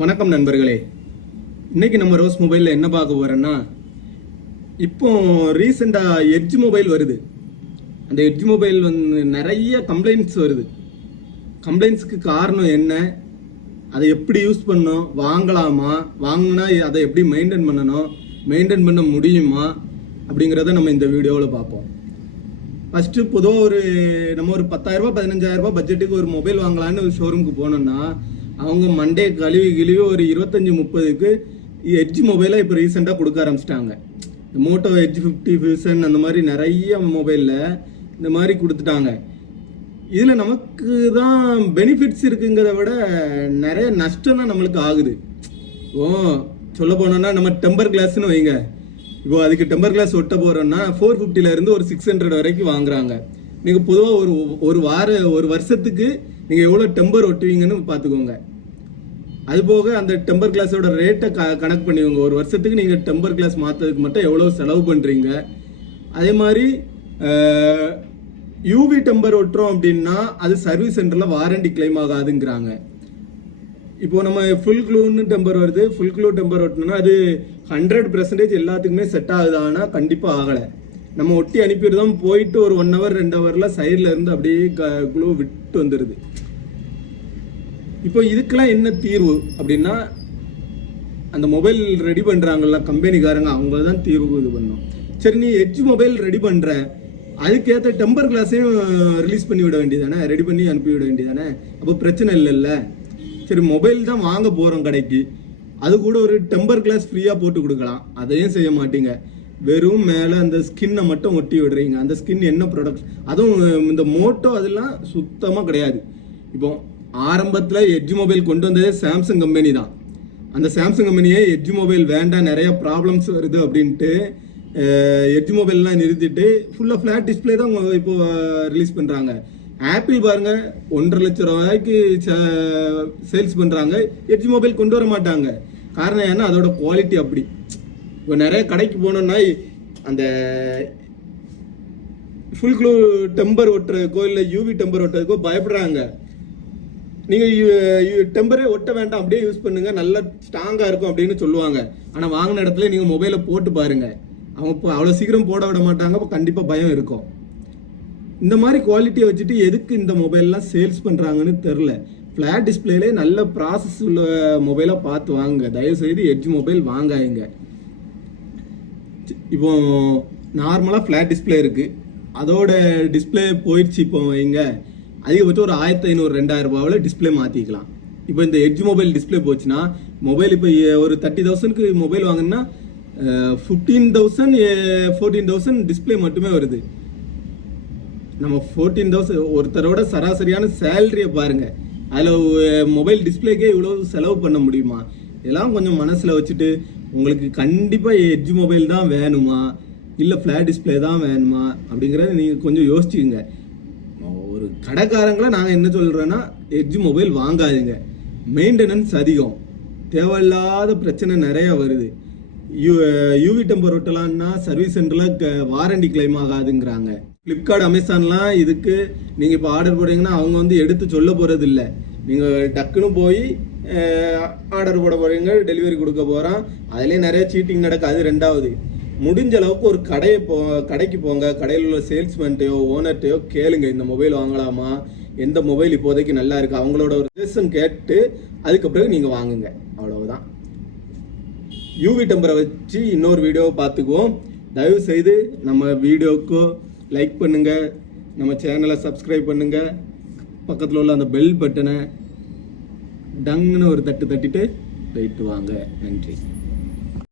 வணக்கம் நண்பர்களே. இன்னைக்கு நம்ம ரோஸ் மொபைலில் என்ன பார்க்க போறோம்னா இப்போ ரீசெண்டாக எட்ஜ் மொபைல் வருது. அந்த எட்ஜ் மொபைல் வந்து நிறைய கம்ப்ளைண்ட்ஸ் வருது. கம்ப்ளைண்ட்ஸ்க்கு காரணம் என்ன? அதை எப்படி யூஸ் பண்ணும் வாங்கலாமா? வாங்கினா அதை எப்படி மெயின்டைன் பண்ணணும்? மெயின்டைன் பண்ண முடியுமா? அப்படிங்கிறத நம்ம இந்த வீடியோவில் பார்ப்போம். ஃபஸ்ட்டு பொதுவாக ஒரு நம்ம ஒரு பத்தாயிரரூபா பதினஞ்சாயிரரூபா பட்ஜெட்டுக்கு ஒரு மொபைல் வாங்கலான்னு ஒரு ஷோரூமுக்கு போனோம்னா அவங்க மண்டே கழுவி கிழுவி ஒரு இருபத்தஞ்சி முப்பதுக்கு எட்ஜ் மொபைலை இப்போ ரீசெண்டாக கொடுக்க ஆரம்பிச்சிட்டாங்க. இந்த மோட்டோ எட்ஜ் ஃபிஃப்டி ஃபியூசன் அந்த மாதிரி நிறைய மொபைலில் இந்த மாதிரி கொடுத்துட்டாங்க. இதில் நமக்கு தான் பெனிஃபிட்ஸ் இருக்குங்கிறத விட நிறைய நஷ்டம் தான் நம்மளுக்கு ஆகுது. ஓ சொல்ல போனோம்னா நம்ம டெம்பர் கிளாஸ்னு வைங்க. இப்போ அதுக்கு டெம்பர் கிளாஸ் ஒட்ட போகிறோன்னா ஃபோர் இருந்து ஒரு சிக்ஸ் ஹண்ட்ரட் வரைக்கும் வாங்குறாங்க. நீங்கள் பொதுவாக ஒரு ஒரு வார ஒரு வருஷத்துக்கு நீங்கள் எவ்வளோ டெம்பர் ஒட்டுவீங்கன்னு பார்த்துக்கோங்க. அது போக அந்த டெம்பர் கிளாஸோட ரேட்டை க கணக்கு பண்ணிக்கோங்க ஒரு வருஷத்துக்கு நீங்கள் டெம்பர் கிளாஸ் மாற்றுறதுக்கு மட்டும் எவ்வளோ செலவு பண்ணுறீங்க அதே மாதிரி யூவி டெம்பர் ஒட்டுறோம் அப்படின்னா அது சர்வீஸ் சென்டரில் வாரண்டி கிளைம் ஆகாதுங்கிறாங்க. இப்போ நம்ம ஃபுல் க்ளூன்னு டெம்பர் வருது ஃபுல் க்ளூ டெம்பர் ஒட்டணும்னா அது ஹண்ட்ரட் பர்சன்டேஜ் எல்லாத்துக்குமே செட் ஆகுதானா கண்டிப்பாக ஆகலை. நம்ம ஒட்டி அனுப்பிடுறோம் போயிட்டு ஒரு ஒன் ஹவர் ரெண்டு ஹவரில் சைடில் இருந்து அப்படியே க க்ளூ விட்டு வந்துடுது இப்போ இதுக்கெல்லாம் என்ன தீர்வு அப்படின்னா அந்த மொபைல் ரெடி பண்ணுறாங்கல்ல கம்பெனிக்காரங்க அவங்க தான் தீர்வு இது பண்ணோம். சரி நீ எட்ஜ் மொபைல் ரெடி பண்ணுற அதுக்கேற்ற டெம்பர் கிளாஸையும் ரிலீஸ் பண்ணி விட வேண்டியதானே ரெடி பண்ணி அனுப்பி விட வேண்டியதானே அப்போ பிரச்சனை இல்லைல்ல சரி மொபைல் தான் வாங்க போகிறோம் கடைக்கு. அது கூட ஒரு டெம்பர் கிளாஸ் ஃப்ரீயாக போட்டு கொடுக்கலாம். அதையும் செய்ய மாட்டீங்க. வெறும் மேலே அந்த ஸ்கின்னை மட்டும் ஒட்டி விடுறீங்க. அந்த ஸ்கின் என்ன ப்ராடக்ட் அதுவும் இந்த மோட்டோ அதெல்லாம் சுத்தமாக கிடையாது. இப்போ ஆரம்பத்தில் எட்ஜ் மொபைல் கொண்டு வந்ததே சாம்சங் கம்பெனி தான். அந்த சாம்சங் கம்பெனியே எட்ஜ் மொபைல் வேண்டாம் நிறைய ப்ராப்ளம்ஸ் வருது அப்படின்ட்டு எட்ஜ் மொபைல்லாம் நிறுத்திட்டு ஃபுல்லாக ஃப்ளாட் டிஸ்பிளே தான் இப்போ ரிலீஸ் பண்ணுறாங்க ஆப்பிள் பாருங்க ஒன்றரை லட்சம் ரூபாய்க்கு சேல்ஸ் பண்ணுறாங்க எட்ஜ் மொபைல் கொண்டு வர மாட்டாங்க. காரணம் ஏன்னா அதோட குவாலிட்டி அப்படி. இப்போ நிறைய கடைக்கு போனோம்னா அந்த ஃபுல் க்ளூ டெம்பர் ஒட்டுறதுக்கோ இல்லை யூவி டெம்பர் ஒட்டுறதுக்கோ பயப்படுறாங்க. நீங்கள் டெம்பரே ஒட்ட வேண்டாம் அப்படியே யூஸ் பண்ணுங்க நல்ல ஸ்ட்ராங்காக இருக்கும் அப்படின்னு சொல்லுவாங்க. ஆனால் வாங்கின இடத்துல நீங்கள் மொபைலை போட்டு பாருங்க. அவங்க இப்போ அவ்வளோ சீக்கிரம் போட விட மாட்டாங்க அப்போ கண்டிப்பாக பயம் இருக்கும். இந்த மாதிரி குவாலிட்டியை வச்சுட்டு எதுக்கு இந்த மொபைல்லாம் சேல்ஸ் பண்ணுறாங்கன்னு தெரில ஃப்ளாட் டிஸ்பிளேலே நல்ல ப்ராசஸ் உள்ள மொபைலாக பார்த்து வாங்குங்க. தயவுசெய்து எட்ஜ் மொபைல் வாங்காயுங்க இப்போ நார்மலாக ஃப்ளாட் டிஸ்பிளே இருக்குது அதோட டிஸ்பிளே போயிடுச்சு இப்போ வைங்க. அதிகபட்சம் ஒரு ஆயிரத்தி ஐநூறு ரெண்டாயிரம் ரூபாவில் டிஸ்பிளே மாற்றிக்கலாம் இப்போ இந்த எட்ஜ் மொபைல் டிஸ்பிளே போச்சுன்னா மொபைல் இப்போ ஒரு தேர்ட்டி தௌசண்ட்க்கு மொபைல் வாங்கினா fifteen thousand fourteen thousand display மட்டுமே வருது. நம்ம ஃபோர்டீன் தௌசண்ட் ஒருத்தரோட சராசரியான சேலரியை பாருங்க. அதில் மொபைல் டிஸ்பிளேக்கே இவ்வளோ செலவு பண்ண முடியுமா? இதெல்லாம் கொஞ்சம் மனசில் வச்சுட்டு உங்களுக்கு கண்டிப்பாக எட்ஜ் மொபைல் தான் வேணுமா? இல்லை ஃப்ளாட் டிஸ்பிளே தான் வேணுமா? அப்படிங்கிறத நீங்கள் கொஞ்சம் யோசிச்சுக்கோங்க. ஒரு கடைக்காரங்களை நாங்கள் என்ன சொல்கிறோன்னா எட்ஜ் மொபைல் வாங்காதீங்க. மெயின்டெனன்ஸ் அதிகம். தேவையில்லாத பிரச்சனை நிறைய வருது. யூ யூவி டெம்பர் ஒட்டலான்னா சர்வீஸ் சென்டரில் க வாரண்டி கிளைம் ஆகாதுங்கிறாங்க. ஃப்ளிப்கார்ட் அமேசான்லாம் இதுக்கு நீங்கள் இப்போ ஆர்டர் போடுறீங்கன்னா அவங்க வந்து எடுத்து சொல்ல போகிறது இல்லை நீங்கள் டக்குன்னு போய் ஆர்டர் போட போகிறீங்க டெலிவரி கொடுக்க போகிறான் அதுலேயே நிறைய சீட்டிங் நடக்காது ரெண்டாவது. முடிஞ்ச அளவுக்கு ஒரு கடையை போ கடைக்கு போங்க. கடையில் உள்ள சேல்ஸ்மேன்ட்டையோ ஓனர்ட்டையோ கேளுங்க. இந்த மொபைல் வாங்கலாமா? எந்த மொபைல் இப்போதைக்கு நல்லா இருக்கு? அவங்களோட ஒரு சஜஷன் கேட்டு அதுக்கு பிறகு நீங்கள் வாங்குங்க. அவ்வளவுதான். யூவி டெம்பரை வச்சு இன்னொரு வீடியோவை பார்த்துக்குவோம். தயவு செய்து நம்ம வீடியோக்கோ லைக் பண்ணுங்க. நம்ம சேனலை சப்ஸ்கிரைப் பண்ணுங்க. பக்கத்தில் உள்ள அந்த பெல் பட்டனை டங்குன்னு ஒரு தட்டு தட்டிட்டு போயிட்டு வாங்க. நன்றி.